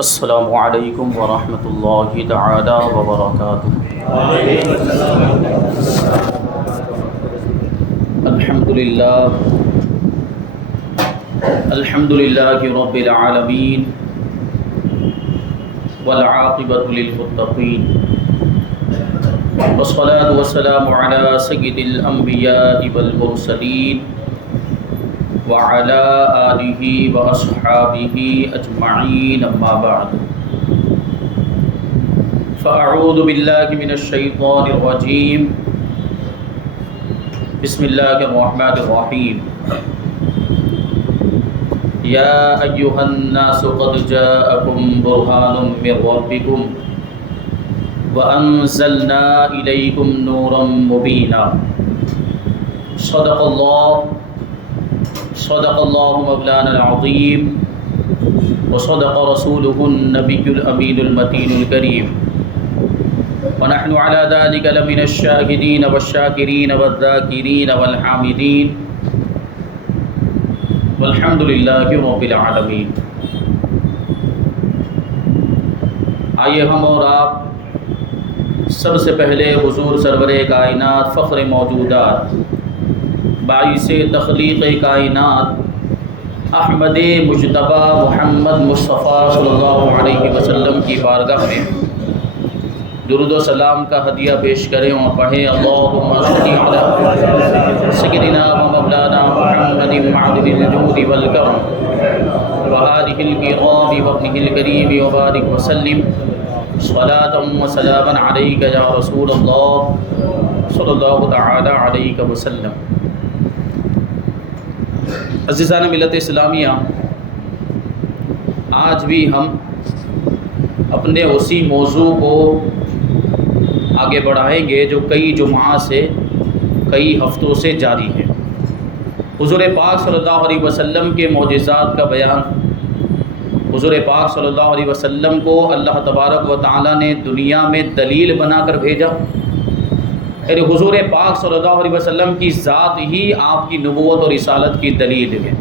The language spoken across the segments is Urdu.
السلام علیکم ورحمۃ اللہ تعالی وبرکاتہ۔ الحمد للہ رب العالمین والعاقبۃ للمتقین والصلاۃ والسلام علی سید الانبیاء والمرسلین وعلى آلہ واصحابہ اجمعین، اما بعد فاعوذ باللہ من الشیطان الرجیم، بسم اللہ الرحمن الرحیم۔ یا ایہا الناس قد جاءکم برہان من ربکم وانزلنا الیکم نورا مبینا۔ صدق اللہ مولانا العظیم وصدق رسولہ النبی الامین المتین الکریم، ونحن على ذلك لمن الشاهدین والشاکرین والذاکرین والحامدین، والحمد للہ رب العالمین۔ آئیے ہم اور آپ سب سے پہلے حضور سرور کائنات فخر موجودات باعث تخلیق کائنات احمد مجتبی محمد مصطفیٰ صلی اللہ علیہ وسلم کی بارگاہ میں درود و سلام کا ہدیہ پیش کریں اور پڑھیں، اللہم صل علی سیدنا و مولانا محمد معدن الجود والکرم وآلہ الکرام وابنہ الکریم وبارک وسلم صلاۃ و سلاما علیک یا رسول اللہ صلی اللہ تعالی علیہ وسلم۔ عزیزان ملت اسلامیہ، آج بھی ہم اپنے اسی موضوع کو آگے بڑھائیں گے جو کئی جمعہ سے کئی ہفتوں سے جاری ہے۔ حضور پاک صلی اللہ علیہ وسلم کے معجزات کا بیان۔ حضور پاک صلی اللہ علیہ وسلم کو اللہ تبارک و تعالی نے دنیا میں دلیل بنا کر بھیجا، یعنی حضور پاک صلی اللہ علیہ وسلم کی ذات ہی آپ کی نبوت اور رسالت کی دلیل ہے۔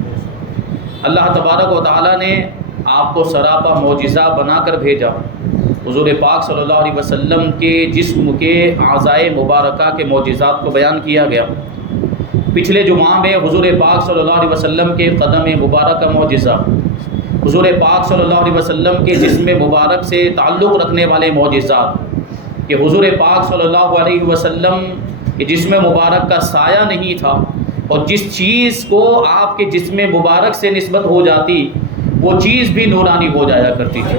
اللہ تبارک و تعالی نے آپ کو سراپا معجزہ بنا کر بھیجا۔ حضور پاک صلی اللہ علیہ وسلم کے جسم کے اعضائے مبارکہ کے معجزات کو بیان کیا گیا۔ پچھلے جمعہ میں حضور پاک صلی اللہ علیہ وسلم کے قدم مبارک کا معجزہ، حضور پاک صلی اللہ علیہ وسلم کے جسم مبارک سے تعلق رکھنے والے معجزات کہ حضور پاک صلی اللہ علیہ وسلم کے جسم مبارک کا سایہ نہیں تھا، اور جس چیز کو آپ کے جسم مبارک سے نسبت ہو جاتی وہ چیز بھی نورانی ہو جایا کرتی تھی،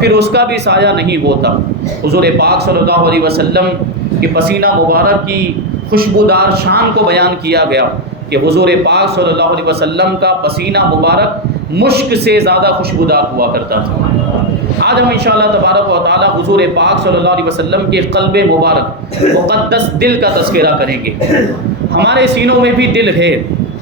پھر اس کا بھی سایہ نہیں ہوتا۔ حضور پاک صلی اللہ علیہ وسلم کے پسینہ مبارک کی خوشبودار شان کو بیان کیا گیا کہ حضور پاک صلی اللہ علیہ وسلم کا پسینہ مبارک مشک سے زیادہ خوشبودار ہوا کرتا تھا۔ آج ہم انشاءاللہ تبارک و تعالی حضور پاک صلی اللہ علیہ وسلم کے قلب مبارک مقدس دل کا تذکرہ کریں گے۔ ہمارے سینوں میں بھی دل ہے،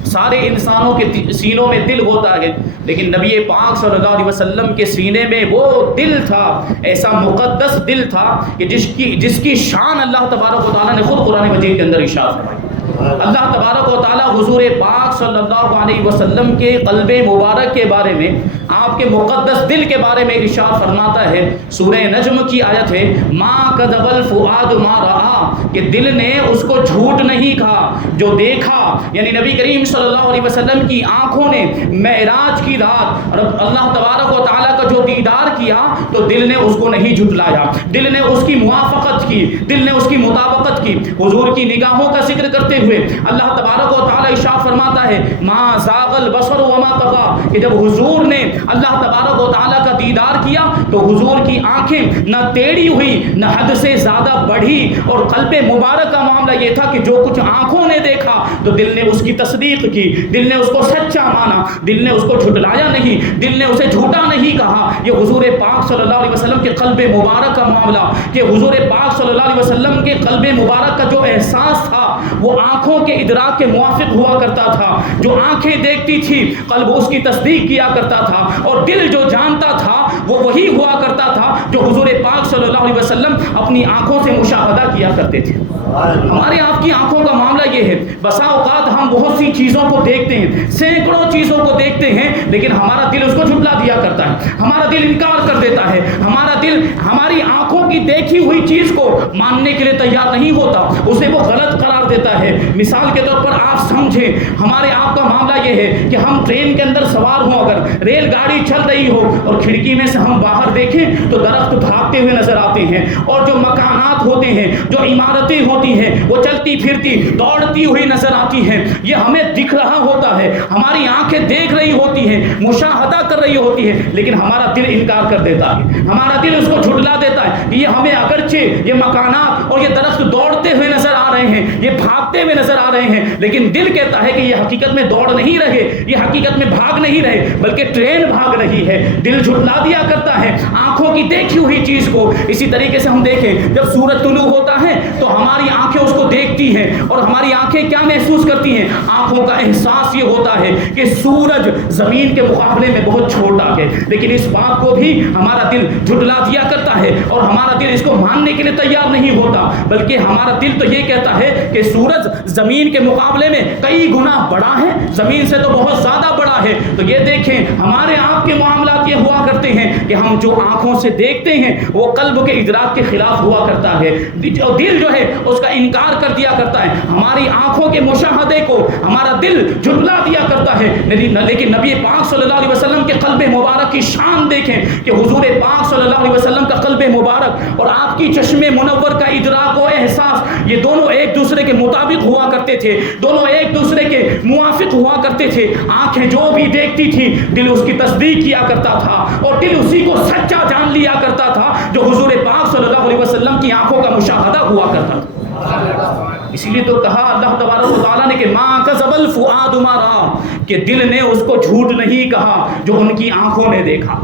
سارے انسانوں کے سینوں میں دل ہوتا ہے، لیکن نبی پاک صلی اللہ علیہ وسلم کے سینے میں وہ دل تھا، ایسا مقدس دل تھا کہ جس کی شان اللہ تبارک و تعالیٰ نے خود قرآن مجید کے اندر ارشاد فرمائی۔ اللہ تبارک و تعالیٰ حضور پاک صلی اللہ علیہ وسلم کے قلب مبارک کے بارے میں، آپ کے مقدس دل کے بارے میں ارشاد فرماتا ہے، سورہ نجم کی آیت ہے، ما کذب الفؤاد ما رأى، کہ دل نے اس کو جھوٹ نہیں کہا جو دیکھا، یعنی نبی کریم صلی اللہ علیہ وسلم کی آنکھوں نے معراج کی رات اور اللہ تبارک و تعالیٰ کا جو دیدار کیا تو دل نے اس کو نہیں جھٹلایا، دل نے اس کی موافقت کی، دل نے اس کی مطابقت کی۔ حضور کی نگاہوں کا ذکر کرتے ہوئے اللہ تبارک و تعالیٰ ارشاد فرماتا ہے، ما زاغ البصر وما طغى، کہ جب حضور نے اللہ تبارک و تعالیٰ کا دیدار کیا تو حضور کی آنکھیں نہ ٹیڑھی ہوئی نہ حد سے زیادہ بڑھی، اور قلب مبارک کا معاملہ یہ تھا کہ جو کچھ آنکھوں نے دیکھا تو دل نے اس کی تصدیق کی، دل نے اس کو سچا مانا، دل نے اس کو جھٹلایا نہیں، دل نے اسے جھوٹا نہیں کہا۔ یہ حضور پاک صلی اللہ علیہ وسلم کے قلب مبارک کا معاملہ کہ حضور پاک صلی اللہ علیہ وسلم کے قلب مبارک کا جو احساس تھا وہ آنکھوں کے ادراک کے موافق ہوا کرتا تھا۔ جو آنکھیں دیکھتی تھی قلب اس کی تصدیق کیا کرتا تھا، اور دل جو جانتا تھا وہ وہی ہوا کرتا تھا جو حضور پاک صلی اللہ علیہ وسلم اپنی آنکھوں سے مشاہدہ کیا کرتے تھے۔ ہمارے آپ کی آنکھوں کا معاملہ یہ ہے، بسا اوقات ہم بہت سی چیزوں کو دیکھتے ہیں، سینکڑوں چیزوں کو دیکھتے ہیں، لیکن ہمارا دل اس کو جھٹلا دیا کرتا ہے، ہمارا دل انکار کر دیتا ہے، ہمارا دل ہماری آنکھوں کی دیکھی ہوئی چیز کو ماننے کے لیے تیار نہیں ہوتا، اسے وہ غلط قرار دیتا ہے۔ مثال کے طور پر آپ سمجھیں، ہمارے آپ کا معاملہ یہ ہے کہ ہم ٹرین کے اندر سوار ہوں، اگر ریل گاڑی چل رہی ہو اور کھڑکی میں سے ہم باہر دیکھیں تو درخت بھاگتے ہوئے نظر آتے ہیں، اور جو مکانات ہوتے ہیں، جو عمارتیں ہوتی ہیں، وہ چلتی پھرتی دوڑتی ہوئی نظر آتی ہیں، یہ ہمیں دکھ رہا ہوتا ہے، ہماری آنکھیں دیکھ رہی ہوتی ہیں، مشاہدہ کر رہی ہوتی ہے، لیکن ہمارا دل انکار کر دیتا ہے، ہمارا دل اس کو جھٹلا دیتا ہے کہ یہ ہمیں اگرچہ یہ مکانات اور یہ درخت دوڑتے ہوئے نظر آ رہے ہیں، یہ بھاگتے ہوئے نظر آ رہے ہیں، لیکن دل کہتا ہے کہ یہ حقیقت میں دوڑ نہیں رہے، یہ حقیقت میں بھاگ نہیں رہے، بلکہ ٹرین بھاگ رہی ہے۔ دل جھٹلا دیا کرتا ہے آنکھوں کی دیکھی ہوئی چیز کو۔ اسی طریقے سے ہم دیکھیں، جب سورج طلوع ہوتا ہے تو ہماری آنکھیں اس کو دیکھتی ہیں، اور ہماری آنکھیں کیا محسوس کرتی ہیں؟ آنکھوں کا احساس یہ ہوتا ہے کہ سورج زمین کے مقابلے میں بہت چھوٹا ہے، لیکن اس بات کو بھی ہمارا دل جھٹلا دیا کرتا ہے، اور ہمارا دل اس کو ماننے کے لیے تیار نہیں ہوتا، بلکہ ہمارا دل تو یہ کہتا ہے کہ سورج زمین کے مقابلے میں کئی گنا بڑا ہے، زمین سے تو بہت زیادہ بڑا ہے۔ تو یہ دیکھیں، ہمارے آپ کے معاملات یہ ہوا کرتے ہیں کہ ہم جو آنکھوں سے دیکھتے ہیں وہ قلب کے ادراک کے خلاف ہوا کرتا ہے، دل جو ہے اس کا انکار کر دیا کرتا ہے، ہماری آنکھوں کے مشاہدے کو ہمارا دل جھٹلا دیا کرتا ہے۔ لیکن نبی پاک صلی اللہ علیہ وسلم کے قلب مبارک کی شان دیکھیں کہ حضور پاک صلی اللہ علیہ وسلم کا قلب مبارک اور آپ کی چشم منور کا ادراک و احساس، یہ دونوں ایک دوسرے کے مطابق ہوا کرتے تھے، دونوں ایک دوسرے کے موافق ہوا کرتے تھے۔ آنکھیں جو بھی دیکھتی تھی دل اس کی تصدیق کیا کرتا تھا، اور دل اسی کو سچا جان لیا کرتا تھا جو حضور پاک صلی اللہ علیہ وسلم کی آنکھوں کا مشاہدہ ہوا کرتا تھا۔ اسی لیے تو کہا اللہ تبارک و تعالیٰ نے کہ ما کذب الفؤاد ما رأى، کہ دل نے اس کو جھوٹ نہیں کہا جو ان کی آنکھوں نے دیکھا۔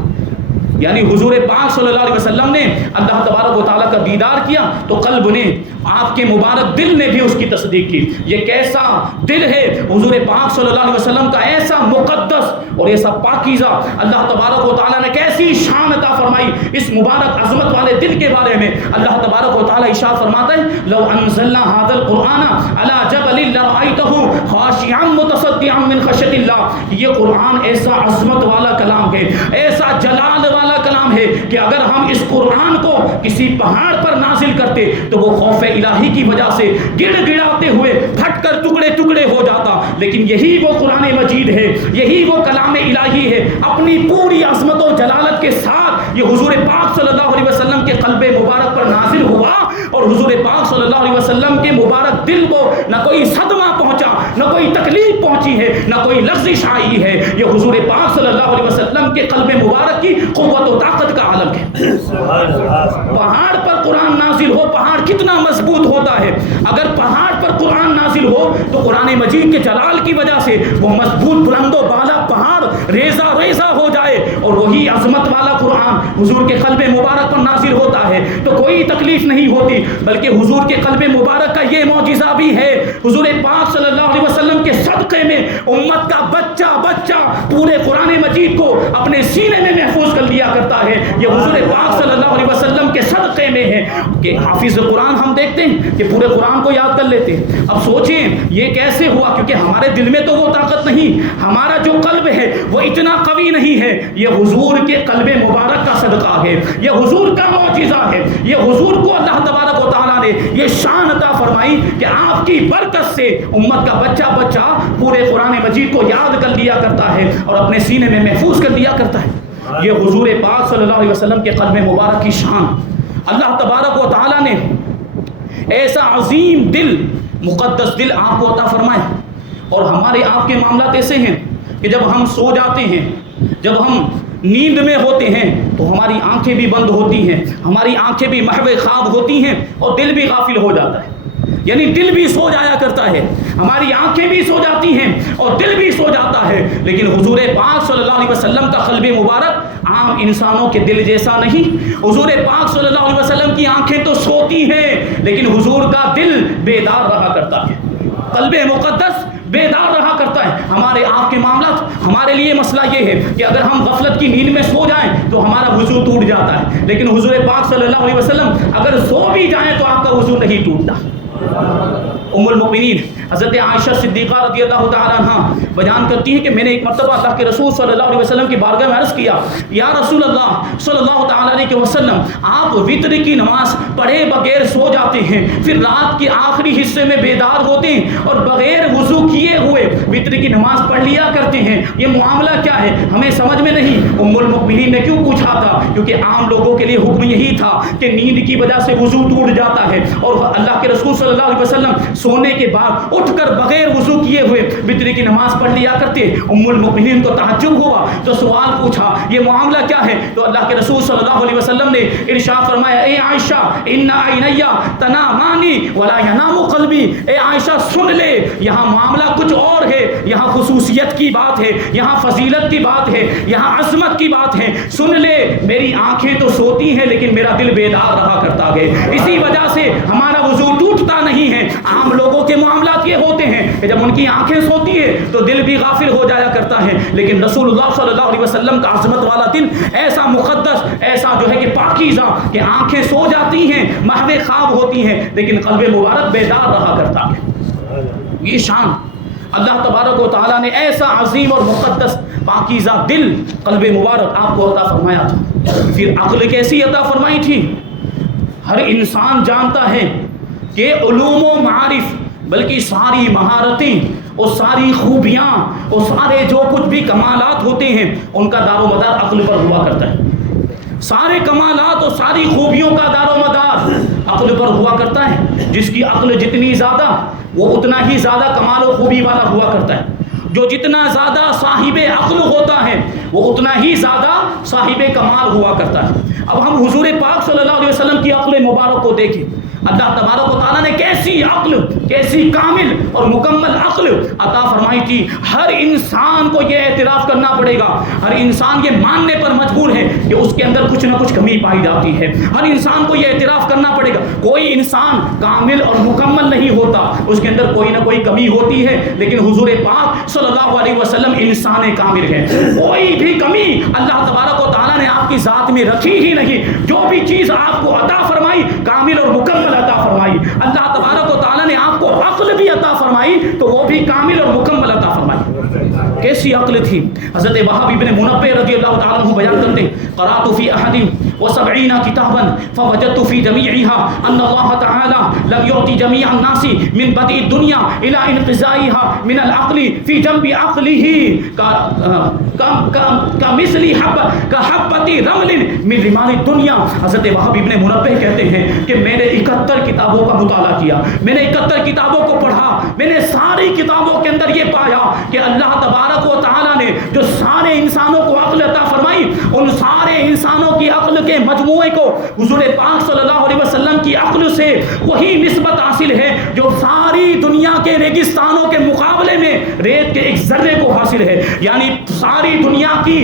یعنی حضور پاک صلی اللہ علیہ وسلم نے اللہ تبارک و تعالیٰ کا دیدار کیا تو قلب نے، آپ کے مبارک دل نے بھی اس کی تصدیق کی۔ یہ کیسا دل ہے حضور پاک صلی اللہ علیہ وسلم کا، ایسا مقدس اور ایسا پاکیزہ، اللہ تبارک و تعالیٰ نے کیسی شان عطا فرمائی اس مبارک عظمت والے دل کے بارے میں۔ اللہ تبارک و تعالیٰ ارشاد فرماتا ہے لو انزلنا هذا القرآن على جبل لرأيته خاشعا متصدعا من خشية اللہ، یہ قرآن ایسا عظمت والا کلام ہے، ایسا جلال والا کلام ہے کہ اگر ہم اس قرآن کو کسی پہاڑ پر نازل کرتے تو وہ خوف الہی کی وجہ سے گڑ گڑاتے ہوئے پھٹ کر ٹکڑے ٹکڑے ہو جاتا۔ لیکن یہی وہ قرآن مجید ہے، یہی وہ کلام الہی ہے، اپنی پوری عظمت و جلالت کے ساتھ یہ حضور پاک صلی اللہ علیہ وسلم کے قلب مبارک پر نازل ہوا، اور حضور پاک صلی اللہ علیہ وسلم کے مبارک دل کو نہ کوئی صدمہ پہنچا، نہ کوئی تکلیف پہنچی ہے، نہ کوئی لغزش آئی ہے۔ یہ حضور پاک صلی اللہ علیہ وسلم کے قلب مبارک کی قوت و طاقت کا عالم ہے۔ پہاڑ پر قرآن نازل ہو، پہاڑ کتنا مضبوط ہوتا ہے، اگر پہاڑ پر قرآن نازل ہو تو قرآن مجید کے جلال کی وجہ سے وہ مضبوط بلند و بالا پہاڑ ریزہ ریزہ ہو جائے، اور وہی عظمت والا قرآن حضور کے قلب مبارک پر نازل ہوتا ہے تو کوئی تکلیف نہیں ہوتی، بلکہ حضور کے قلب مبارک کا یہ معجزہ بھی ہے، حضور پاک صلی اللہ علیہ وسلم کے صدقے میں امت کا بچہ بچہ پورے قرآن مجید کو اپنے سینے میں محفوظ کر لیا کرتا ہے۔ یہ حضور پاک صلی اللہ علیہ وسلم کے صدقے میں ہے کہ حافظ قرآن ہم دیکھتے ہیں کہ پورے قرآن کو یاد کر لیتے ہیں۔ اب سوچیں یہ کیسے ہوا، کیونکہ ہمارے دل میں تو وہ طاقت نہیں، ہمارا جو قلب ہے وہ اتنا قوی نہیں ہے، یہ حضور کے قلب مبارک کا صدقہ ہے، یہ حضور کا معجزہ ہے، یہ حضور کو اللہ تبارک و تعالیٰ نے یہ شان عطا فرمائی کہ آپ کی برکت سے امت کا بچہ بچہ پورے قرآن مجید کو یاد کر لیا کرتا ہے اور اپنے سینے میں محفوظ کر لیا کرتا ہے۔ یہ حضور پاک صلی اللہ علیہ وسلم کے قلب مبارک کی شان، اللہ تبارک و تعالیٰ نے ایسا عظیم دل، مقدس دل آپ کو عطا فرمائے۔ اور ہمارے آپ کے معاملات ایسے ہیں کہ جب ہم سو جاتے ہیں، جب ہم نیند میں ہوتے ہیں تو ہماری آنکھیں بھی بند ہوتی ہیں، ہماری آنکھیں بھی محو خواب ہوتی ہیں اور دل بھی غافل ہو جاتا ہے، یعنی دل بھی سو جایا کرتا ہے، ہماری آنکھیں بھی سو جاتی ہیں اور دل بھی سو جاتا ہے۔ لیکن حضور پاک صلی اللہ علیہ وسلم کا قلب مبارک عام انسانوں کے دل جیسا نہیں، حضور پاک صلی اللہ علیہ وسلم کی آنکھیں تو سوتی ہیں لیکن حضور کا دل بیدار رہا کرتا ہے، قلب مقدس بیدار رہا کرتا ہے۔ ہمارے آپ کے معاملات، ہمارے لیے مسئلہ یہ ہے کہ اگر ہم غفلت کی نیند میں سو جائیں تو ہمارا وضو ٹوٹ جاتا ہے، لیکن حضور پاک صلی اللہ علیہ وسلم اگر سو بھی جائیں تو آپ کا وضو نہیں ٹوٹتا۔ ام المؤمنین حضرت عائشہ صدیقہ رضی اللہ تعالی عنہ بیان کرتی ہیں کہ میں نے ایک مرتبہ اللہ کے رسول صلی اللہ علیہ وسلم کی بارگاہ میں عرض کیا، یا رسول اللہ صلی اللہ تعالی علیہ وسلم، آپ وتر کی نماز پڑھے بغیر سو جاتے ہیں، پھر رات کے آخری حصے میں بیدار ہوتے ہیں اور بغیر وضو کیے ہوئے وتر کی نماز پڑھ لیا کرتے ہیں، یہ معاملہ کیا ہے؟ ہمیں سمجھ میں نہیں۔ ام المؤمنین نے کیوں پوچھا تھا؟ کیونکہ عام لوگوں کے لیے حکم یہی تھا کہ نیند کی وجہ سے وضو ٹوٹ جاتا ہے، اور اللہ کے رسول صلی اللہ علیہ وسلم سونے کے بعد اٹھ کر بغیر وضو کیے ہوئے وتر کی نماز پڑھ لیا کرتے۔ ام المؤمنین کو تعجب ہوا تو سوال پوچھا، یہ معاملہ کیا ہے؟ تو اللہ کے رسول صلی اللہ علیہ وسلم نے ارشاد فرمایا، اے عائشہ ان عینی تنامانی ولا ینام قلبی، اے عائشہ سن لے، یہاں معاملہ کچھ اور ہے، یہاں خصوصیت کی بات ہے، یہاں فضیلت کی بات ہے، یہاں عظمت کی بات ہے، سن لے، میری آنکھیں تو سوتی ہیں لیکن میرا دل بیدار رہا کرتا ہے، اسی وجہ سے ہمارا وضو ٹوٹتا نہیں ہے۔ عام لوگوں کے معاملات یہ ہوتے ہیں کہ جب ان کی آنکھیں سوتی ہے تو دل بھی غافل ہو جایا کرتا ہے، لیکن رسول اللہ صلی اللہ علیہ وسلم کا عظمت والا دل ایسا مقدس، ایسا جو ہے کہ پاکیزہ، کہ آنکھیں سو جاتی ہیں، محو خواب ہوتی ہیں، لیکن قلب مبارک بیدار رہا کرتا ہے۔ یہ شان اللہ تبارک و تعالیٰ نے ایسا عظیم اور مقدس پاکیزہ دل قلب مبارک آپ کو عطا فرمایا تھا۔ پھر عقل کیسی عطا فرمائی تھی؟ ہر انسان جانتا ہے کہ علوم و معارف، بلکہ ساری مہارتیں اور ساری خوبیاں اور سارے جو کچھ بھی کمالات ہوتے ہیں ان کا دار و مدار عقل پر ہوا کرتا ہے۔ سارے کمالات اور ساری خوبیوں کا دار و مدار عقل پر ہوا کرتا ہے۔ جس کی عقل جتنی زیادہ وہ اتنا ہی زیادہ کمال و خوبی والا ہوا کرتا ہے، جو جتنا زیادہ صاحب عقل ہوتا ہے وہ اتنا ہی زیادہ صاحب کمال ہوا کرتا ہے۔ اب ہم حضور پاک صلی اللہ علیہ وسلم کی عقل مبارک کو دیکھیں، اللہ تبارک و تعالیٰ نے کیسی عقل، کیسی کامل اور مکمل عقل عطا فرمائی تھی۔ ہر انسان کو یہ اعتراف کرنا پڑے گا، ہر انسان یہ ماننے پر مجبور ہے کہ اس کے اندر کچھ نہ کچھ کمی پائی جاتی ہے۔ ہر انسان کو یہ اعتراف کرنا پڑے گا، کوئی انسان کامل اور مکمل نہیں ہوتا، اس کے اندر کوئی نہ کوئی کمی ہوتی ہے، لیکن حضور پاک صلی اللہ علیہ وسلم انسان کامل ہے، کوئی بھی کمی اللہ تبارک و تعالیٰ نے آپ کی ذات میں رکھی ہی نہیں۔ جو بھی چیز آپ کو عطا فرمائی کامل اور مکمل عطا فرمائی۔ اللہ تبارک و تعالیٰ نے آپ کو عقل بھی عطا فرمائی تو وہ بھی کامل اور مکمل عطا فرمائی۔ کیسی عقل تھی؟ حضرت وہب ابن منبہ رضی اللہ تعالیٰ عنہ بیان کرتے ہیں، قرأت فی احد وسبعین کتابا فوجدت فی جمیعها ان اللہ تعالی لم یعطی جمیع الناس من بدء الدنیا الى انقضائها من العقل فی جنب عقله کمثل حبۃ رمل من رمال الدنیا۔ حضرت وہب ابن منبہ کہتے ہیں کہ میں نے 71 کتابوں کا مطالعہ کیا، میں نے 71 کتابوں کو پڑھا، میں نے ساری کتابوں کے اندر یہ پایا کہ اللہ تبارک و تعالیٰ نے جو سارے انسانوں کو عقل عطا فرمائی، ان سارے انسانوں کی عقل کے مجموعے کو حضور پاک صلی اللہ علیہ وسلم کی عقل سے وہی نسبت حاصل ہے جو ساری دنیا کے ریگستانوں کے مقابلے میں ریت کے ایک ذرے کو حاصل ہے۔ یعنی ساری دنیا کی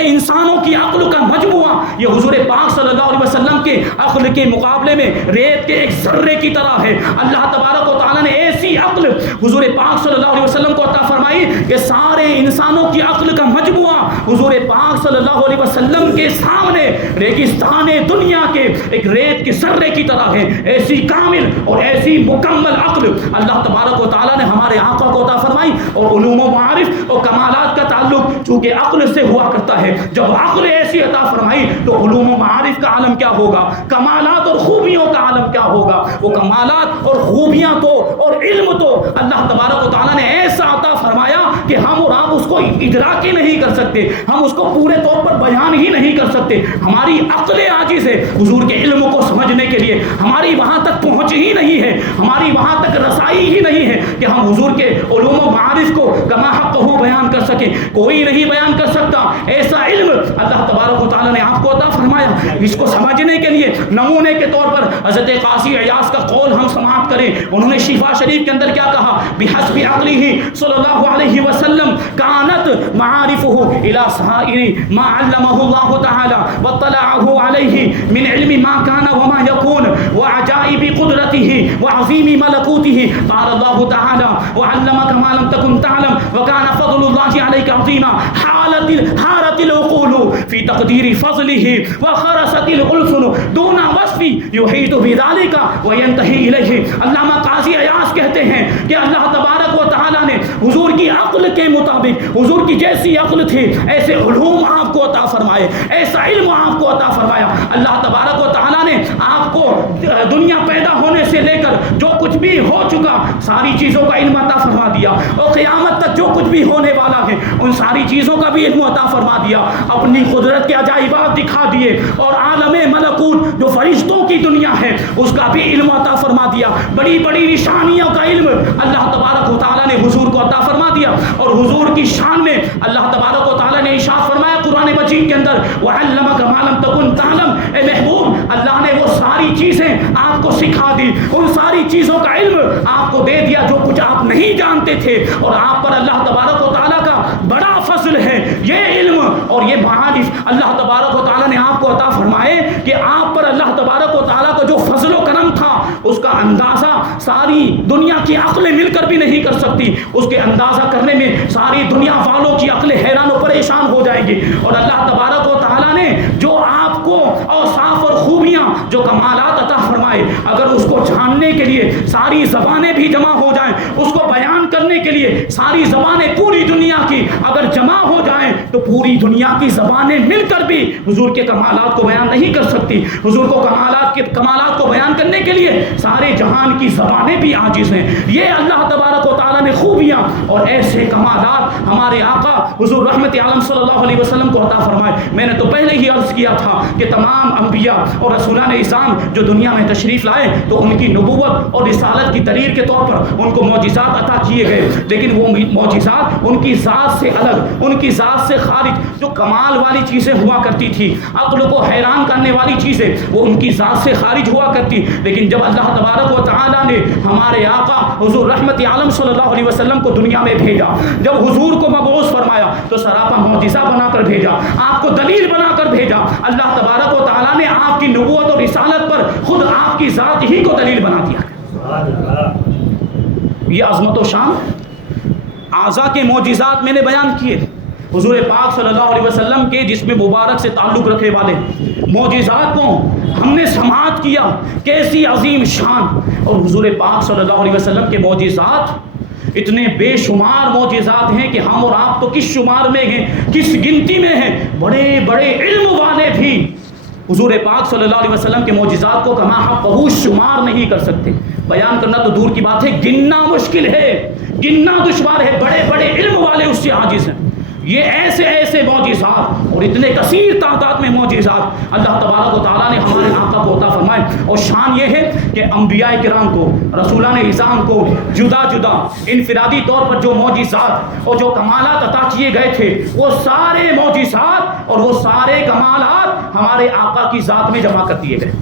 انسانوں کی عقل کا مجموعہ یہ حضور پاک صلی اللہ علیہ وسلم کے عقل کے مقابلے میں ریت کے ایک ذرے کی طرح ہے۔ اللہ تبارک و تعالیٰ نے ایسی عقل حضور پاک صلی اللہ علیہ وسلم کو عطا فرمائی کہ سارے انسانوں کی عقل کا مجموعہ حضور پاک صلی اللہ علیہ وسلم کے سامنے ریگستان دنیا کے ایک ریت کے ذرے کی طرح ہے۔ ایسی کامل اور ایسی مکمل عقل اللہ تبارک و تعالیٰ نے ہمارے آقا کو عطا فرمائی۔ اور علوم و معارف اور کمالات کا تعلق چونکہ عقل سے ہوا کرتا ہے، جب عقل ایسی عطا فرمائی تو علوم و معارف کا عالم کیا ہوگا، کمالات اور خوبیوں کا عالم کیا ہوگا۔ وہ کمالات اور خوبیاں تو اور علم تو اللہ تبارک و تعالیٰ نے ایسا عطا فرمایا کہ ہم اور آپ اس کو ادراک ہی نہیں کر سکتے، ہم اس کو پورے طور پر بیان ہی نہیں کر سکتے۔ ہماری عقل عاجز ہے حضور کے علم کو سمجھنے کے لیے، ہماری وہاں تک پہنچ ہی نہیں ہے، ہماری وہاں تک رسائی ہی نہیں ہے کہ ہم حضور کے علوم و معارف کو کما حقہ بیان کر سکیں۔ کوئی نہیں بیان کر سکتا ایسا علم اللہ تبارک و تعالیٰ نے آپ کو عطا فرمایا۔ اس کو سمجھنے کے لیے نمونے کے طور پر حضرت قاضی عیاض کا قول ہم سماعت کریں۔ انہوں نے شفا شریف کے اندر کیا کہا؟ بحسب عقلہ صلی اللہ علیہ وسلم کانت معارفہ الی سائر ما علمہ اللہ تعالی واطلعہ علیہ من علم ما کان وما یکون وعجائب عجائب قدرته وعظیم ملکوته قال اللہ تعالی وعلمك ما لم تكن تعلم وكان فضل الله عليك عظیما حارت العقول في تقدیر فضله وخرست الألسن دون وصف يحيط بذلك وينتهي إليه. علامہ قاضی عیاض کہتے ہیں کہ اللہ تبارک و تعالی نے حضور کی عقل کے مطابق، حضور کی جیسی عقل تھی ایسے علوم آپ کو عطا فرمائے، ایسا علم آپ کو عطا فرمایا. اللہ تبارک و تعالی نے آپ کو دنیا پیدا ہونے سے لے کر جو کچھ بھی ہو چکا ساری چیزوں کا علم عطا فرما دیا، اور قیامت تک جو کچھ بھی ہونے والا ہے ان ساری چیزوں کا بھی علم عطا فرما دیا. اپنی قدرت کے عجائبات دکھا دیے، اور عالم ملکوت جو فرشتوں کی دنیا ہے اس کا بھی علم عطا فرما دیا. بڑی بڑی نشانیوں کا علم اللہ تبارک و تعالی نے حضور کو عطا فرما دیا. اور حضور کی شان میں اللہ تبارک و تعالی نے ارشاد فرمایا قرآن مجید کے اندر وَعَلَّمَكَ مَا لَمْ تَكُنْ تَعْلَمْ. اے محبوب اللہ نے وہ ساری چیزیں آپ کو سکھا دی، ان ساری چیزوں کا علم آپ کو دے دیا جو کچھ آپ نہیں جانتے تھے. اور آپ پر اللہ تبارک و تعالی کا بڑا فضل ہے یہ علم اور یہ معارف اللہ تبارک و تعالی نے آپ کو عطا فرمائے کہ آپ پر اللہ تبارک و تعالی کا جو فضل و کرم تھا اس کا اندازہ ساری دنیا کی عقلیں مل کر بھی نہیں کر سکتی. اس کے اندازہ کرنے میں ساری دنیا والوں کی عقلیں حیران و پریشان ہو جائیں گی. اور اللہ تبارک و تعالی نے جو آپ کو اوصاف اور خوبیاں جو کمالات عطا فرمائے، اگر اس کو جاننے کے لیے ساری زبانیں بھی جمع ہو جائیں، اس کو بیان کرنے کے لیے ساری زبانیں پوری دنیا کی اگر جمع ہو جائیں تو پوری دنیا کی زبانیں مل کر بھی حضور کے کمالات کو بیان نہیں کر سکتی. حضور کو کمالات کو بیان کرنے کے لیے سارے جہان کی زبانیں بھی عاجز ہیں. یہ اللہ تبارک و تعالی نے خوبیاں اور ایسے کمالات ہمارے آقا حضور رحمت عالم صلی اللہ علیہ وسلم کو عطا فرمائے. میں نے تو پہلے ہی عرض کیا تھا کہ تمام انبیاء اور رسولان اسلام جو دنیا میں تشریف لائے تو ان کی نبوت اور رسالت کی دلیل کے طور پر ان کو معجزات عطا کیے گئے، لیکن وہ معجزات ان کی ذات سے الگ، ان کی ذات سے خارج جو کمال والی چیزیں ہوا کرتی تھی، عقل کو حیران کرنے والی چیزیں وہ ان کی ذات سے خارج ہوا کرتی. لیکن جب اللہ تبارک و تعالی نے ہمارے آقا حضور رحمت عالم صلی اللہ علیہ وسلم کو دنیا میں بھیجا، جب حضور کو مبعوث فرمایا تو سراپا معجزہ بنا کر بھیجا، آپ کو دلیل بنا کر بھیجا. اللہ تبارک و تعالی نے آپ کی نبوت اور رسالت پر خود آپ کی ذات ہی کو دلیل بنا دیا. یہ عظمت و شان اعضاء کے معجزات میں نے بیان کیے. حضور پاک صلی اللہ علیہ وسلم کے جسم مبارک سے تعلق رکھنے والے معجزات کو ہم نے سماعت کیا، کیسی عظیم شان. اور حضور پاک صلی اللہ علیہ وسلم کے معجزات اتنے بے شمار معجزات ہیں کہ ہم اور آپ تو کس شمار میں ہیں، کس گنتی میں ہیں. بڑے بڑے علم والے بھی حضور پاک صلی اللہ علیہ وسلم کے معجزات کو کما حقہ شمار نہیں کر سکتے. بیان کرنا تو دور کی بات ہے، گننا مشکل ہے، گننا دشوار ہے. بڑے بڑے علم والے اس سے عاجز ہیں. یہ ایسے ایسے معجزات اور اتنے کثیر تعداد میں معجزات اللہ تبارک و تعالیٰ نے ہمارے آقا کو عطا فرمائے. اور شان یہ ہے کہ انبیاء کرام کو، رسولان اعظام کو جدا جدا انفرادی طور پر جو معجزات اور جو کمالات عطا کیے گئے تھے وہ سارے معجزات اور وہ سارے کمالات ہمارے آقا کی ذات میں جمع کر دیے گئے.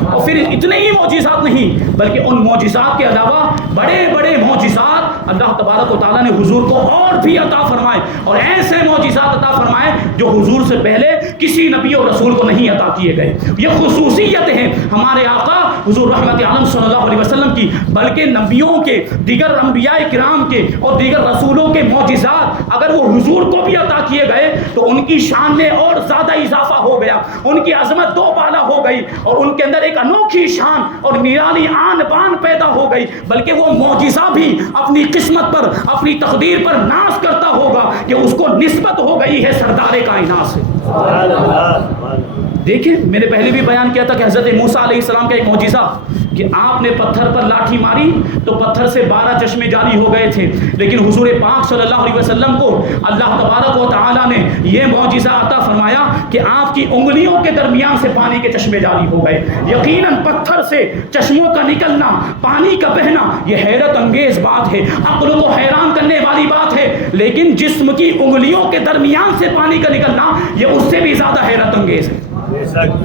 اور پھر اتنے ہی معجزات نہیں بلکہ ان معجزات کے علاوہ بڑے بڑے معجزات اللہ تبارک و تعالیٰ نے حضور کو اور بھی عطا فرمائے، اور ایسے معجزات عطا فرمائے جو حضور سے پہلے کسی نبی اور رسول کو نہیں عطا کیے گئے. یہ خصوصیت ہے ہمارے آقا حضور رحمت عالم صلی اللہ علیہ وسلم کی. بلکہ نبیوں کے، دیگر انبیاء کرام کے اور دیگر رسولوں کے معجزات اگر وہ حضور کو بھی عطا کیے گئے تو ان کی شان میں اور زیادہ اضافہ ہو گیا، ان کی عظمت دو بالا ہو گئی، اور ان کے اندر ایک انوکھی شان اور نرالی آن بان پیدا ہو گئی. بلکہ وہ معجزہ بھی اپنی قسمت پر، اپنی تقدیر پر ناز کرتا ہوگا کہ اس کو نسبت ہو گئی ہے سردار کائنات سے. دیکھیں میں نے پہلے بھی بیان کیا تھا کہ حضرت موسیٰ علیہ السلام کا ایک معجزہ کہ آپ نے پتھر پر لاٹھی ماری تو پتھر سے 12 چشمے جاری ہو گئے تھے. لیکن حضور پاک صلی اللہ علیہ وسلم کو اللہ تبارک و تعالیٰ نے یہ معجزہ عطا فرمایا کہ آپ کی انگلیوں کے درمیان سے پانی کے چشمے جاری ہو گئے. یقیناً پتھر سے چشموں کا نکلنا، پانی کا بہنا، یہ حیرت انگیز بات ہے، عقل کو حیران کرنے والی بات ہے. لیکن جسم کی انگلیوں کے درمیان سے پانی کا نکلنا یہ اس سے بھی زیادہ حیرت انگیز ہے.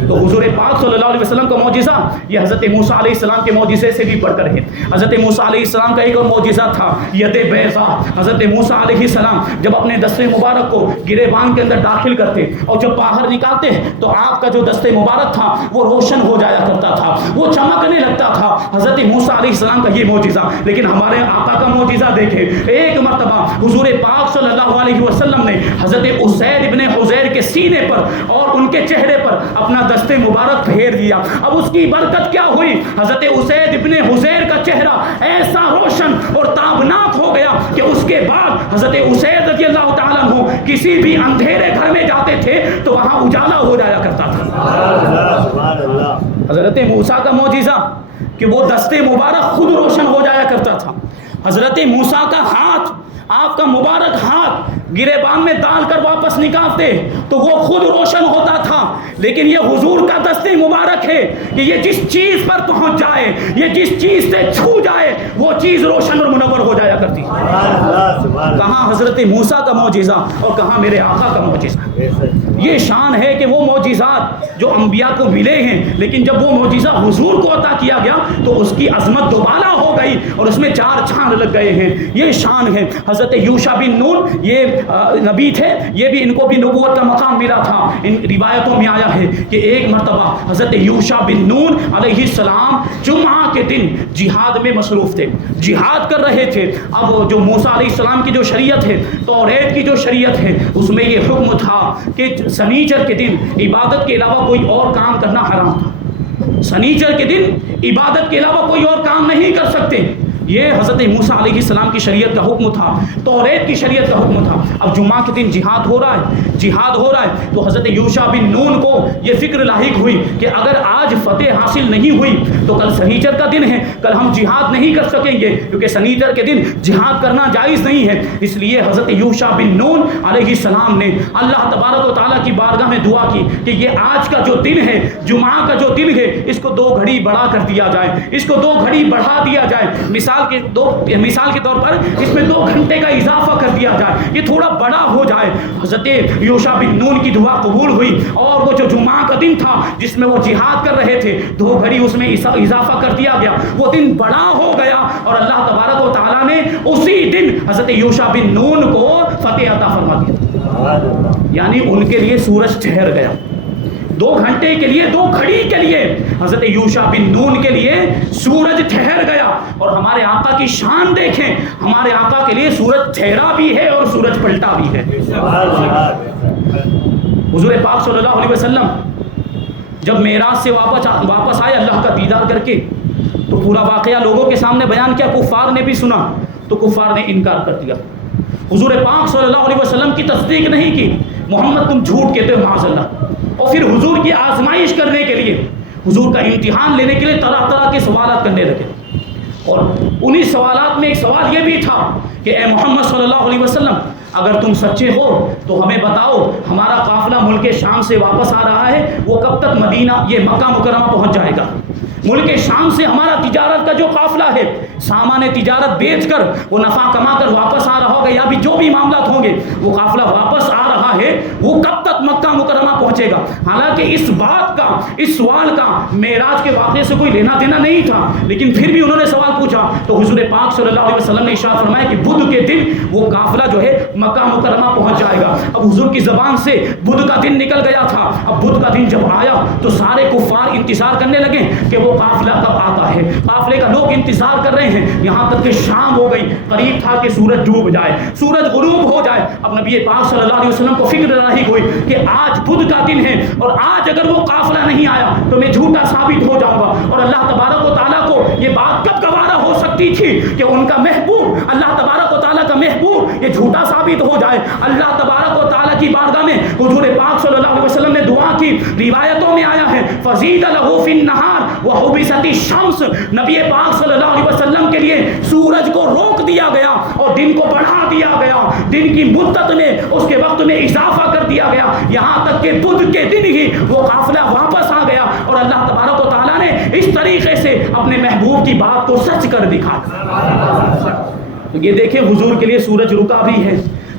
تو حضور پاک صلی اللہ علیہ وسلم کا معجزہ یہ حضرت موسیٰ علیہ السلام کے معجزے سے بھی بڑھ کر ہے۔ حضرت موسیٰ علیہ السلام کا ایک اور معجزہ تھا ید بیضا۔ حضرت موسیٰ علیہ السلام جب اپنے دست مبارک کو گریبان کے اندر داخل کرتے اور جب باہر نکالتے تو آپ کا جو دست مبارک تھا وہ روشن ہو جایا کرتا تھا، وہ چمکنے لگتا تھا۔ حضرت موسیٰ علیہ السلام کا یہ معجزہ، لیکن ہمارے آقا کا معجزہ دیکھیں، ایک مرتبہ حضور پاک صلی اللہ علیہ وسلم نے حضرت اسید ابن حضیر کے سینے پر اور ان کے چہرے پر اپنا دست مبارک پھیر دیا۔ اب اس کی برکت کیا ہوئی؟ حضرت اسید ابن حضیر کا چہرہ ایسا روشن اور تابناک ہو گیا کہ اس کے بعد حضرت اسید رضی اللہ تعالیٰ عنہ کسی بھی اندھیرے گھر میں جاتے تھے تو وہاں اجالا ہو جایا کرتا تھا۔ حضرت موسیٰ کا معجزہ کہ وہ دست مبارک خود روشن ہو جایا کرتا تھا۔ حضرت موسیٰ کا ہاتھ، آپ کا مبارک ہاتھ گریبان میں ڈال کر واپس نکالتے تو وہ خود روشن ہوتا تھا، لیکن یہ حضور کا دست مبارک ہے کہ یہ جس چیز پر پہنچ جائے، یہ جس چیز سے چھو جائے وہ چیز روشن اور منور ہو جایا کرتی۔ کہاں حضرت موسیٰ کا معجزہ اور کہاں میرے آقا کا معجزہ۔ یہ شان ہے کہ وہ معجزات جو انبیاء کو ملے ہیں، لیکن جب وہ معجزہ حضور کو عطا کیا گیا تو اس کی عظمت دوبالا ہو گئی اور اس میں چار چاند لگ گئے ہیں۔ یہ شان ہے۔ حضرت یوشع بن نون یہ نبی تھے، یہ بھی ان کو بھی نبوت کا مقام ملا تھا۔ ان روایتوں میں آیا ہے کہ ایک مرتبہ حضرت یوشع بن نون علیہ السلام جمعہ کے دن جہاد میں مصروف تھے، جہاد کر رہے تھے۔ اب جو موسیٰ علیہ السلام کی جو شریعت ہے، توریت کی جو شریعت ہے، اس میں یہ حکم تھا کہ سنیچر کے دن عبادت کے علاوہ کوئی اور کام کرنا حرام تھا۔ سنیچر کے دن عبادت کے علاوہ کوئی اور کام نہیں کر سکتے۔ یہ حضرت موسیٰ علیہ السلام کی شریعت کا حکم تھا، توریت کی شریعت کا حکم تھا۔ اب جمعہ کے دن جہاد ہو رہا ہے تو حضرت یوشع بن نون کو یہ فکر لاحق ہوئی کہ اگر آج فتح حاصل نہیں ہوئی تو کل سنیچر کا دن ہے، کل ہم جہاد نہیں کر سکیں گے، کیونکہ سنیچر کے دن جہاد کرنا جائز نہیں ہے۔ اس لیے حضرت یوشع بن نون علیہ السلام نے اللہ تبارک و تعالیٰ کی بارگاہ میں دعا کی کہ یہ آج کا جو دن ہے، جمعہ کا جو دن ہے، اس کو 2 گھڑی بڑھا کر دیا جائے، اس کو 2 گھڑی بڑھا دیا جائے۔ مثال کے طور پر اس میں 2 گھنٹے کا اضافہ کر دیا جائے، یہ تھوڑا بڑا ہو جائے۔ حضرت یوشع بن نون کی دعا قبول ہوئی اور وہ جو جمعہ کا دن تھا جس میں وہ جہاد کر رہے تھے، 2 گھڑی اس میں اضافہ کر دیا گیا، وہ دن بڑا ہو گیا اور اللہ تبارک و تعالیٰ نے اسی دن حضرت یوشع بن نون کو فتح عطا فرما دیا، یعنی ان کے لیے سورج ٹھہر گیا۔ 2 گھنٹے کے لیے، 2 گھڑی کے لیے حضرت یوشع بن نون کے لیے سورج ٹھہر گیا۔ اور ہمارے آقا کی شان دیکھیں، ہمارے آقا کے لیے سورج ٹھہرا بھی ہے اور سورج پلٹا بھی ہے۔ حضور پاک صلی اللہ علیہ وسلم جب معراج سے واپس آئے اللہ کا دیدار کر کے تو پورا واقعہ لوگوں کے سامنے بیان کیا، کفار نے بھی سنا تو کفار نے انکار کر دیا۔ حضور پاک صلی اللہ علیہ وسلم کی تصدیق نہیں کی، محمد تم جھوٹ کہتے ہو معاذ اللہ۔ اور پھر حضور کی آزمائش کرنے کے لیے، حضور کا امتحان لینے کے لیے طرح طرح کے سوالات کرنے لگے۔ اور انہی سوالات میں ایک سوال یہ بھی تھا کہ اے محمد صلی اللہ علیہ وسلم، اگر تم سچے ہو تو ہمیں بتاؤ ہمارا قافلہ ملک شام سے واپس آ رہا ہے، وہ کب تک مدینہ یہ مکہ مکرمہ پہنچ جائے گا؟ ملک شام سے ہمارا تجارت کا جو قافلہ ہے، سامان تجارت بیچ کر وہ نفع کما کر واپس آ رہا ہوگا، یا بھی جو بھی معاملات ہوں گے وہ قافلہ واپس آ رہا ہے، وہ کب تک مکہ مکرمہ پہنچے گا؟ حالانکہ اس بات کا، اس سوال کا معراج کے واقعے سے کوئی لینا دینا نہیں تھا، لیکن پھر بھی انہوں نے سوال پوچھا تو حضور پاک صلی اللہ علیہ وسلم نے ارشاد فرمایا کہ بدھ کے دن وہ قافلہ جو ہے مکہ مکرمہ پہنچ جائے گا۔ اب حضور کی زبان سے بدھ کا دن نکل گیا تھا۔ اب بدھ کا دن جب آیا تو سارے کفار انتظار کرنے لگے کہ وہ قافلہ کب آتا ہے، قافلے کا لوگ انتظار کر رہے ہیں، یہاں تک کہ شام ہو گئی، قریب تھا کہ سورج ڈوب جائے، سورج غروب ہو جائے۔ اب نبی پاک صلی اللہ علیہ وسلم کو فکر لاحق ہوئی کہ آج بدھ کا دن ہے اور آج اگر وہ قافلہ نہیں آیا تو میں جھوٹا ثابت ہو جاؤں گا، اور اللہ تبارک و تعالیٰ کو یہ بات کب گوارا ہو سکتی تھی کہ ان کا محبوب، اللہ تبارک و تعالیٰ کا محبوب یہ جھوٹا ثابت ہو جائے۔ اللہ تبارک و تعالیٰ کی بارگاہ میں حضور پاک صلی اللہ علیہ وسلم نے دعا کی، روایتوں میں آیا ہے فزید لہ فی النہار وحبست الشمس، نبی پاک صلی اللہ علیہ وسلم کے لیے سورج کو روک دیا گیا اور دن کو بڑھا دیا گیا، دن کی مدت میں اس کے وقت میں اضافہ کر دیا گیا، یہاں تک کہ بدھ کے دن ہی وہ قافلہ واپس آ گیا اور اللہ تبارک و تعالیٰ نے اس طریقے سے اپنے محبوب کی بات کو سچ کر دکھایا۔ تو یہ دیکھیں حضور کے لیے سورج رکا بھی ہے،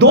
2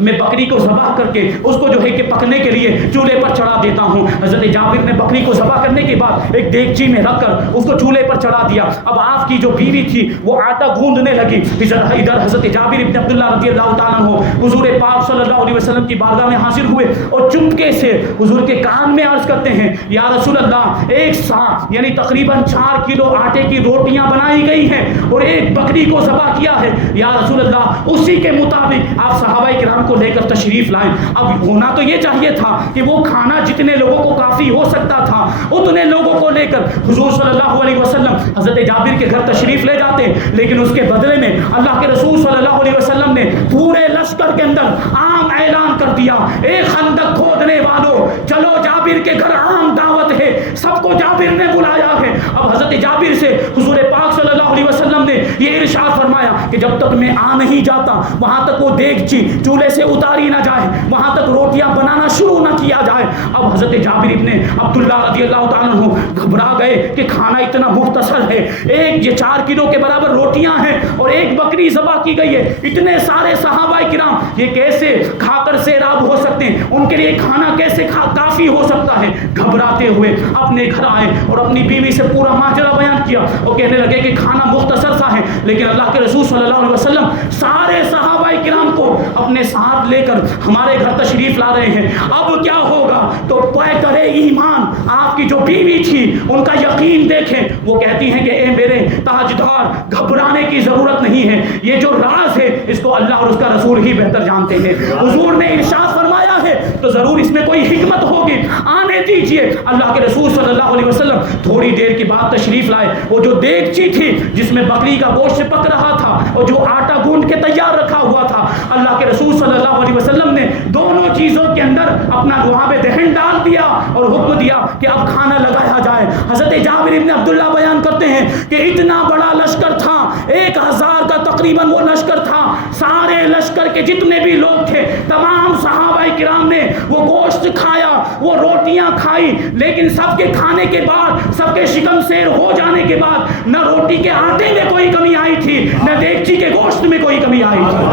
میں بکری کو ذبح کر کے اس کو جو ہے کہ پکنے کے لیے چولہے پر چڑھا دیتا ہوں۔ حضرت جابر نے بکری کو ذبح کرنے کے بعد ایک دیگچی میں رکھ کر اس کو چولہے پر چڑھا دیا۔ اب آپ کی جو بیوی تھی وہ آٹا گوندنے لگی، ادھر حضرت جابر ابن عبداللہ رضی اللہ تعالیٰ عنہ حضور پاک صلی اللہ علیہ وسلم کی بارگاہ میں حاضر ہوئے اور چپکے سے حضور کے کان میں عرض کرتے ہیں، یا رسول اللہ، ایک سا یعنی تقریباً 4 کلو آٹے کی روٹیاں بنائی گئی ہیں اور ایک بکری کو ذبح کیا ہے، یا رسول اللہ اسی کے مطابق آپ صحابہ کرام کو لے کر تشریف لائیں۔ اب ہونا تو یہ چاہیے تھا کہ وہ کھانا جتنے لوگوں کو کافی ہو سکتا تھا اتنے لوگوں کو لے کر حضور صلی اللہ علیہ وسلم حضرت جابر کے گھر تشریف لے جاتے، لیکن اس کے بدلے میں اللہ کے رسول صلی اللہ علیہ وسلم نے پورے لشکر کے اندر عام اعلان کر دیا، اے خندق کھودنے والوں، چلو جابر کے گھر عام دعوت ہے، سب کو جابر نے بلایا ہے۔ اب حضرت جابر سے حضور پاک صلی اللہ علیہ وسلم نے یہ ارشاد فرمایا کہ جب تک میں آ نہیں جاتا وہاں تک وہ دیگچی چولہے سے اتاری نہ جائے، وہاں تک روٹیاں بنانا شروع نہ کیا جائے۔ اب حضرت جابر ابن عبداللہ رضی اللہ تعالیٰ عنہ گھبرا گئے کہ کھانا اتنا مختصر ہے، ایک یہ 4 کلو کے برابر روٹیاں ہیں اور ایک بکری ذبح کی گئی ہے، اتنے سارے صحابہ کرام یہ کیسے کھا کر سیراب ہو سکتے ہیں، ان کے لیے کھانا کیسے کافی ہو سکتا ہے؟ گھبراتے ہوئے اپنے گھر آئے اور اپنی بیوی سے پورا ماجرا بیان کیا اور کہنے لگے کہ کھانا مختصر سا ہے، لیکن اللہ کے رسول صلی اللہ علیہ وسلم سارے صحابہ کرام کو اپنے ساتھ لے کر ہمارے گھر تشریف لا رہے ہیں، اب کیا ہوگا؟ تو پیکر ایمان آپ کی جو بیوی تھی ان کا یقین دیکھیں، وہ کہتی ہیں کہ اے میرے تاجدار، گھبرانے کی ضرورت نہیں ہے، یہ جو راز ہے اس کو اللہ اور اس کا رسول ہی بہتر جانتے ہیں، حضور نے ارشاد فرمایا ہے تو ضرور اس میں کوئی حکمت ہوگی، آنے دیجئے۔ اللہ کے رسول صلی اللہ علیہ وسلم تھوڑی دیر کے بعد تشریف لائے، وہ جو دیگچی تھی جس میں بکری کا گوشت پک رہا تھا اور جو آٹا گوندھ کے تیار رکھا ہوا تھا، اللہ کے رسول صلی اللہ علیہ وسلم نے دونوں چیزوں کے اندر اپنا لعاب دہن ڈال دیا اور حکم دیا کہ اب کھانا لگایا جائے۔ حضرت جابر ابن عبداللہ بیان کرتے ہیں کہ اتنا بڑا لشکر تھا، 1000 کا تقریباً وہ لشکر تھا، سارے لشکر کے جتنے بھی لوگ تھے تمام صحابہ کرام نے وہ گوشت کھایا، وہ روٹیاں کھائی، لیکن سب کے کھانے کے بعد، سب کے شکم سیر ہو جانے کے بعد نہ روٹی کے آٹے میں کوئی کمی آئی تھی، نہ دیگچی کے گوشت میں کوئی کمی آئی تھی۔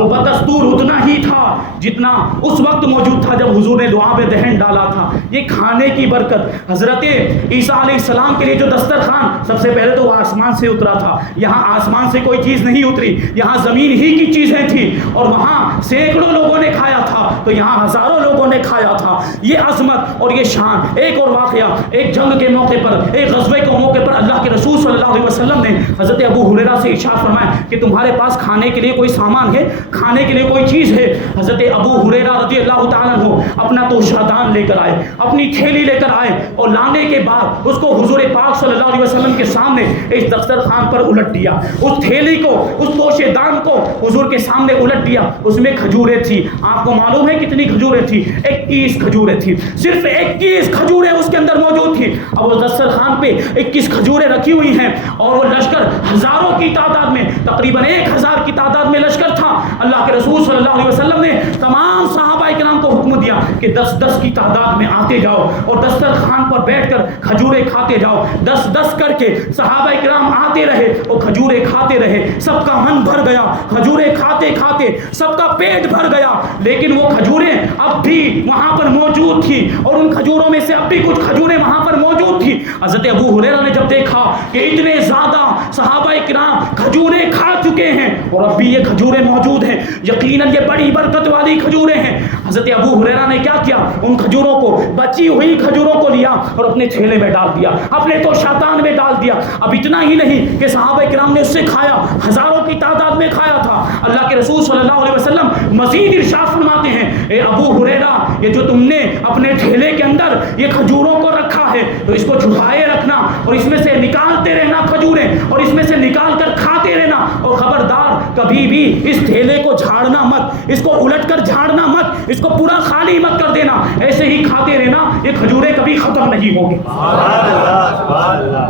وہ بدستور اتنا ہی تھا جتنا اس وقت موجود تھا جب حضور نے لعاب دہن ڈالا تھا۔ یہ کھانے کی برکت، حضرت عیسیٰ علیہ السلام کے لیے جو دسترخوان سب سے پہلے تو وہ آسمان سے اترا تھا، یہاں آسمان سے کوئی چیز نہیں اتری، یہاں زمین ہی کی چیزیں تھیں اور وہاں سینکڑوں لوگوں نے کھایا تھا تو یہاں ہزاروں لوگوں نے کھایا تھا۔ یہ عظمت اور یہ شان۔ ایک اور واقعہ، ایک جنگ کے موقع پر، ایک غزوے کے موقع پر اللہ کے رسول صلی اللہ علیہ وسلم نے حضرت ابو ہریرہ سے ارشاد فرمایا کہ تمہارے پاس کھانے کے لیے کوئی سامان ہے، کھانے کے لیے کوئی چیز ہے؟ حضرت ابو ہریرہ رضی اللہ تعالیٰ عنہ اپنا توشادان لے کر آئے، اپنی تھیلی لے کر آئے اور لانے کے بعد اس کو حضور پاک صلی اللہ علیہ وسلم کے سامنے اس دسترخوان پر الٹ دیا، اس تھیلی کو، اس توشادان کو حضور کے سامنے الٹ دیا۔ اس میں کھجوریں تھی، آپ کو معلوم ہے کتنی کھجوریں تھی؟ 21 کھجوریں تھی، صرف 21 کھجوریں اس کے اندر موجود تھی۔ اب وہ دسترخوان پہ 21 کھجوریں رکھی ہوئی ہیں اور وہ لشکر ہزاروں کی تعداد میں، تقریباً 1000 کی تعداد میں لشکر تھا۔ اللہ کے رسول صلی اللہ علیہ وسلم نے تمام صحابہ کرام کو حکم دیا کہ 10-10 کی تعداد میں آتے جاؤ اور دسترخوان پر بیٹھ کر کھجوریں کھاتے جاؤ۔ 10-10 کر کے صحابہ کرام آتے رہے اور کھجوریں کھاتے رہے، سب کا من بھر گیا، کھجوریں کھاتے کھاتے سب کا پیٹ بھر گیا، لیکن وہ کھجوریں اب بھی وہاں پر موجود تھی اور ان کھجوروں میں سے اب بھی کچھ کھجوریں وہاں پر موجود تھی۔ حضرت ابو ہریرہ نے جب دیکھا کہ اتنے زیادہ صحابہ کرام کھجوریں کھا چکے ہیں اور اب بھی یہ کھجوریں موجود ہیں، یقیناً یہ بڑی برکت والی کھجوریں ہیں، حضرت ابو ہریرہ نے کیا کیا؟ ان کھجوروں کو، بچی ہوئی کھجوروں کو لیا اور اپنے تھیلے میں ڈال دیا، اپنے توشادان میں ڈال دیا۔ اب اتنا ہی نہیں کہ صحابہ کرام نے اس سے کھایا، ہزاروں کی تعداد میں کھایا تھا۔ اللہ کے رسول صلی اللہ علیہ وسلم مزید ارشاد فرماتے ہیں، اے ابو ہریرہ، یہ جو تم نے اپنے تھیلے کے اندر یہ کھجوروں کو رکھا ہے تو اس کو چھپائے رکھنا اور اس میں سے نکالتے رہنا کھجوریں، اور اس میں سے نکال کر کھاتے رہنا، اور خبردار کبھی بھی اس تھیلے کو جھاڑنا مت، اس کو الٹ کر جھاڑنا مت، اس کو پورا خالی مت کر دینا، ایسے ہی کھاتے رہنا، یہ کھجوریں کبھی ختم نہیں ہوگی۔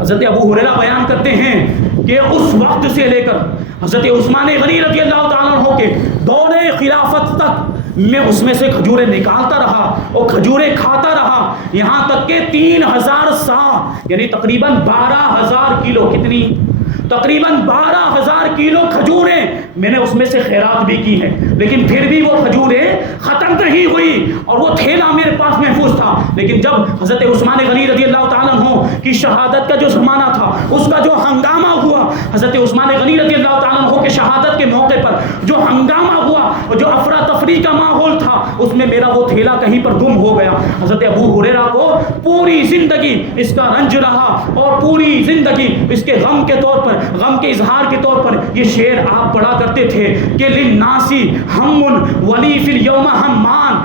حضرت ابو ہریرہ بیان کرتے ہیں کہ اس وقت سے لے کر حضرت عثمان غنی رضی اللہ تعالیٰ عنہ کے دور خلافت تک میں اس میں سے کھجوریں نکالتا رہا اور کھجوریں کھاتا رہا، یہاں تک کہ 3000 سا یعنی تقریباً 12000 کلو، کتنی؟ تقریباً 12000 کلو کھجوریں میں نے اس میں سے خیرات بھی کی ہے، لیکن پھر بھی وہ کھجوریں ختم نہیں ہوئی اور وہ تھیلا میرے پاس محفوظ تھا۔ لیکن جب حضرت عثمان غنی رضی اللہ تعالیٰ عنہ کی شہادت کا جو زمانہ تھا، اس کا جو ہنگامہ ہوا، حضرت عثمان غنی رضی اللہ تعالیٰ عنہ کے شہادت کے موقع پر جو ہنگامہ ہوا اور جو افراتفری کا ماحول تھا، اس میں میرا وہ تھیلا کہیں پر گم ہو گیا۔ حضرت ابو ہریرہ کو پوری زندگی اس کا رنج رہا اور پوری زندگی اس کے غم کے طور پر، غم کے اظہار کے طور پر یہ شعر آپ پڑھا کرتے تھے کہ للناسی ہم ولی فی الیوم ہمان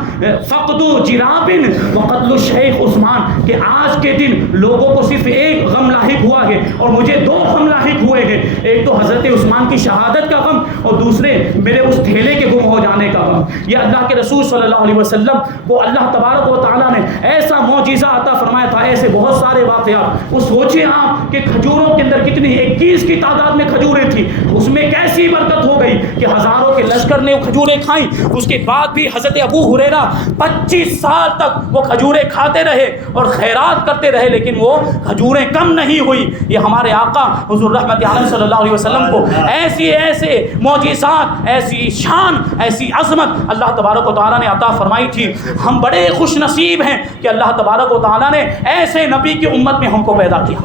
فقد جراب وقتل الشیخ عثمان، کہ آج کے دن لوگوں کو صرف ایک غم لاحق ہوا ہے اور مجھے دو غم لاحق ہوئے ہیں، ایک تو حضرت عثمان کی شہادت کا غم اور دوسرے میرے اس تھیلے کے گم ہو جانے کا غم۔ یہ اللہ کے رسول صلی اللہ علیہ وسلم کو اللہ تبارک و تعالیٰ نے ایسا معجزہ عطا فرمایا تھا، ایسے بہت سارے واقعات۔ وہ سوچیں آپ کہ کھجوروں کے اندر کتنی 21 کی تعداد میں کھجوریں تھیں، اس میں کیسی برکت ہو گئی کہ ہزاروں کے لشکر نے وہ کھجوریں کھائیں۔ اس کے بعد بھی حضرت ابو ہریرہ 25 سال تک وہ کھجوریں کھاتے رہے اور خیرات کرتے رہے، لیکن وہ کھجوریں کم نہیں ہوئی۔ یہ ہمارے آقا حضور رحمت عالم صلی اللہ علیہ وسلم کو ایسے معجزات، ایسی شان، ایسی عظمت اللہ تبارک و تعالیٰ نے عطا فرمائی تھی۔ ہم بڑے خوش نصیب ہیں کہ اللہ تبارک و تعالیٰ نے ایسے نبی کی امت میں ہم کو پیدا کیا،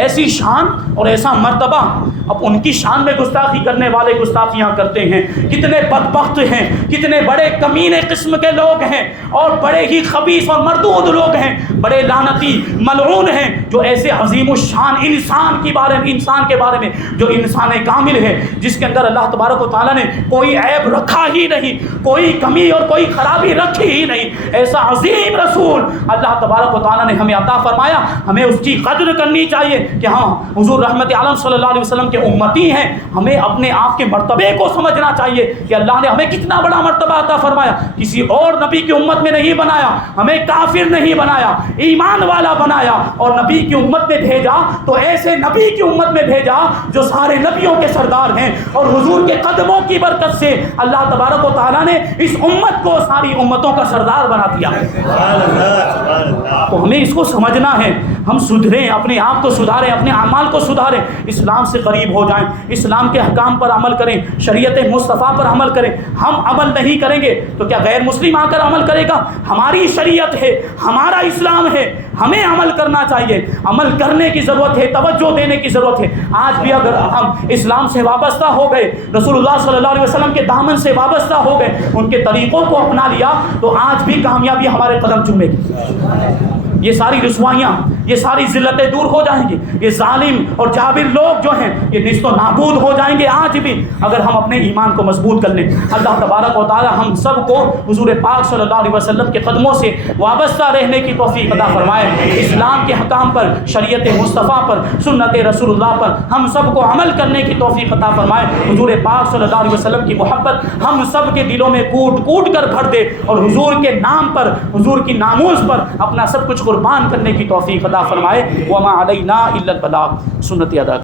ایسی شان اور ایسا مرتبہ۔ اب ان کی شان میں گستاخی کرنے والے گستاخیاں کرتے ہیں، کتنے بدبخت ہیں، کتنے بڑے کمینے قسم کے لوگ ہیں اور بڑے ہی خبیث اور مردود لوگ ہیں، بڑے لعنتی ملعون ہیں جو ایسے عظیم الشان انسان کے بارے میں جو انسان کامل ہے، جس کے اندر اللہ تبارک و تعالیٰ نے کوئی عیب رکھا ہی نہیں، کوئی کمی اور کوئی خرابی رکھی ہی نہیں، ایسا عظیم رسول اللہ تبارک و تعالیٰ نے ہمیں عطا فرمایا۔ ہمیں اس کی قدر کرنی چاہیے کہ ہاں حضور رحمت عالم صلی اللہ علیہ وسلم کے امتی ہیں، ہمیں اپنے آپ کے مرتبے کو سمجھنا چاہیے کہ اللہ نے ہمیں کتنا بڑا مرتبہ عطا فرمایا، کسی اور نبی کی امت میں نہیں بنایا، ہمیں کافر نہیں بنایا، ایمان والا بنایا اور نبی کی امت میں بھیجا تو ایسے نبی کی امت میں بھیجا جو سارے نبیوں کے سردار ہیں، اور حضور کے قدموں کی برکت سے اللہ تبارک و تعالیٰ نے اس امت کو ساری امتوں کا سردار بنا دیا۔ تو ہمیں اس کو سمجھنا ہے، ہم سدھریں، اپنے آپ کو سدھاریں، اپنے اعمال کو سدھاریں، اسلام سے قریب ہو جائیں، اسلام کے احکام پر عمل کریں، شریعت مصطفیٰ پر عمل کریں۔ ہم عمل نہیں کریں گے تو کیا غیر مسلم آ کر عمل کرے گا؟ ہماری شریعت ہے، ہمارا اسلام ہے، ہمیں عمل کرنا چاہیے، عمل کرنے کی ضرورت ہے، توجہ دینے کی ضرورت ہے۔ آج بھی اگر ہم اسلام سے وابستہ ہو گئے، رسول اللہ صلی اللہ علیہ وسلم کے دامن سے وابستہ ہو گئے، ان کے طریقوں کو اپنا لیا تو آج بھی کامیابی ہمارے قدم چومے گی۔ یہ ساری رسوائیاں، یہ ساری ذلتیں دور ہو جائیں گی، یہ ظالم اور جابر لوگ جو ہیں یہ نیست و نابود ہو جائیں گے آج بھی اگر ہم اپنے ایمان کو مضبوط کر لیں۔ اللہ تبارک و تعالی ہم سب کو حضور پاک صلی اللہ علیہ وسلم کے قدموں سے وابستہ رہنے کی توفیق عطا فرمائے، اسلام کے حکام پر، شریعت مصطفیٰ پر، سنت رسول اللہ پر ہم سب کو عمل کرنے کی توفیق عطا فرمائے۔ حضور پاک صلی اللہ علیہ وسلم کی محبت ہم سب کے دلوں میں کوٹ کوٹ کر بھر دے اور حضور کے نام پر، حضور کی ناموز پر اپنا سب کچھ قربان کرنے کی توفیق عطا فرمائے۔ وما علینا الا البلاغ، سنت ادا